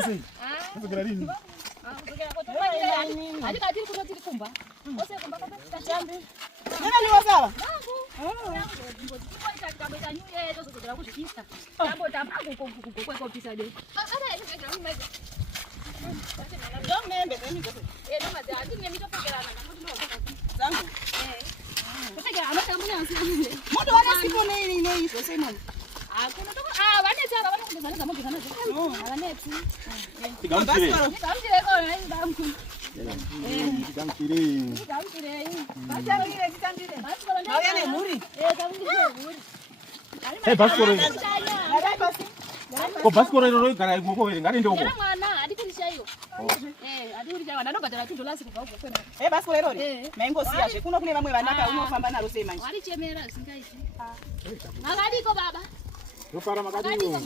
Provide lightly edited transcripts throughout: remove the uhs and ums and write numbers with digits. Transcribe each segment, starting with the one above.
sei? Kuzogera lini? Kuzogera kwa tomaji. Hadi kadiri kuna tiri kumba. Ose kumba kama tachambi. Nena ni wasawa? Kabeta nyuye tozogera kuzvikisa. Tambo kwa pisa de. Ana ile ngara mimi. Ndio membe tena ndio. Noma za ati mimi topokelana na mtu mmoja. Zangu. Kutega amata mbona asili. Moto wana sipo nei hizo sema. Kuna toka vanetara vanokuzana zamogezana zo. Avaneti. Tigamtire. Tigamtire kona ndamku. Tigamtire. Tigamtire. Bacharo ile tigamtire. Bacharo ndio. Nawe ni muri. Tamungire muri. Basikoro. Dai basi. Ko basikoro ro gara ngoko ngari ndoko. Era mwana adikulisha hiyo. Adikulisha wana ndobatara tundo lasi kubva uko kwena. Basikoro ro. Mengo siyaje kuno kune vamwe vanaka unofamba naro sema. Walichemera singaiti. Makadiko baba. Nofara makadiko.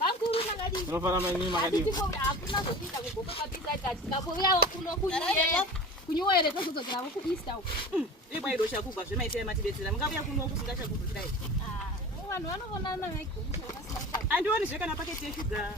Banguru makadiko. Nofara mani makadiko. Adiko hakuna zopita kugoka kabisa kati. Kapoya wakuno kunyuye. Kunyuere tozogera ku Easter uko. Ibwa ido chakubva zvemaite matibetsera. Mungabuya kuno kusingacha kubvira. Vanhu vanovanana haiko. Andioni zvekana paketi yeshuga.